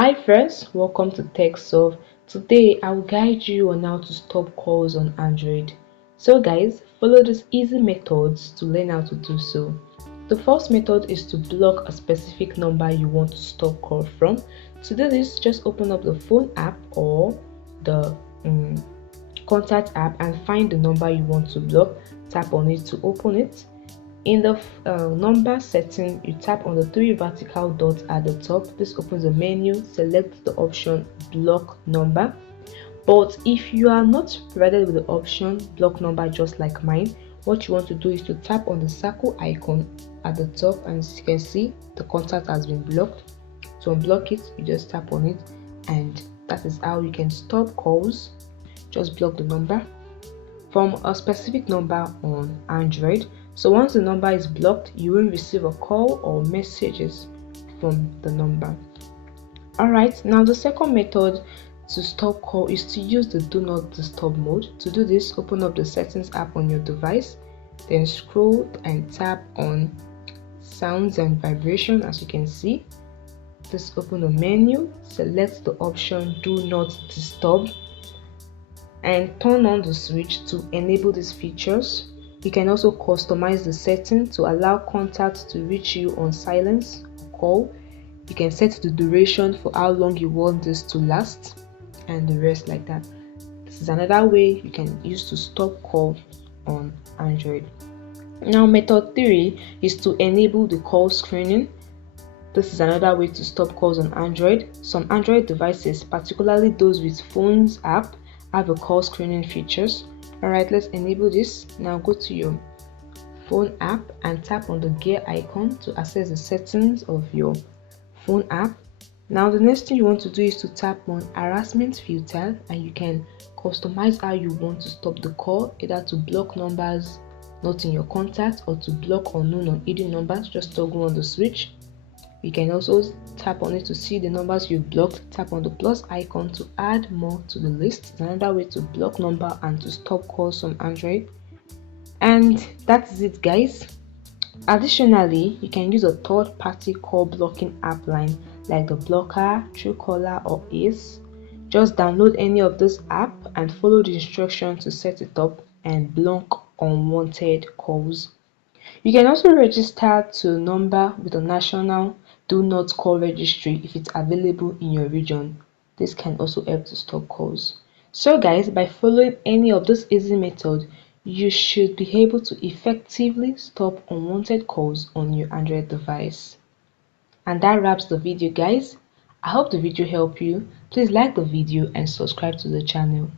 Hi friends, welcome to TechSolve. Today I will guide you on how to stop calls on Android. So guys, follow these easy methods to learn how to do so. The first method is to block a specific number you want to stop call from. To do this, just open up the phone app or the contact app and find the number you want to block. Tap on it to open it. In the number setting, you tap on the three vertical dots at the top. This opens a menu. Select the option block number. But if you are not provided with the option block number just like mine, what you want to do is to tap on the circle icon at the top, and as you can see, the contact has been blocked. To unblock it, you just tap on it, and that is how you can stop calls. Just block the number from a specific number on Android. So once the number is blocked, you won't receive a call or messages from the number. Alright, now the second method to stop call is to use the do not disturb mode. To do this, open up the settings app on your device, then scroll and tap on sounds and vibration. As you can see, just open a menu, select the option do not disturb, and turn on the switch to enable these features. You can also customize the setting to allow contacts to reach you on silence call. You can set the duration for how long you want this to last and the rest like that. This is another way you can use to stop call on Android. Now method 3 is to enable the call screening. This is another way to stop calls on Android. Some Android devices, particularly those with phones app, have a call screening features. Alright, let's enable this. Now go to your phone app and tap on the gear icon to access the settings of your phone app. Now the next thing you want to do is to tap on harassment filter, and you can customize how you want to stop the call, either to block numbers not in your contacts or to block unknown or hidden numbers. Just toggle on the switch. You can also tap on it to see the numbers you've blocked. Tap on the plus icon to add more to the list. It's another way to block number and to stop calls from Android. And that's it, guys. Additionally, you can use a third-party call blocking app line like the Blocker, Truecaller, or Ace. Just download any of this app and follow the instructions to set it up and block unwanted calls. You can also register to number with a national do not call registry if it's available in your region. This can also help to stop calls. So guys, by following any of those easy methods, you should be able to effectively stop unwanted calls on your Android device. And that wraps the video, guys. I hope the video helped you. Please like the video and subscribe to the channel.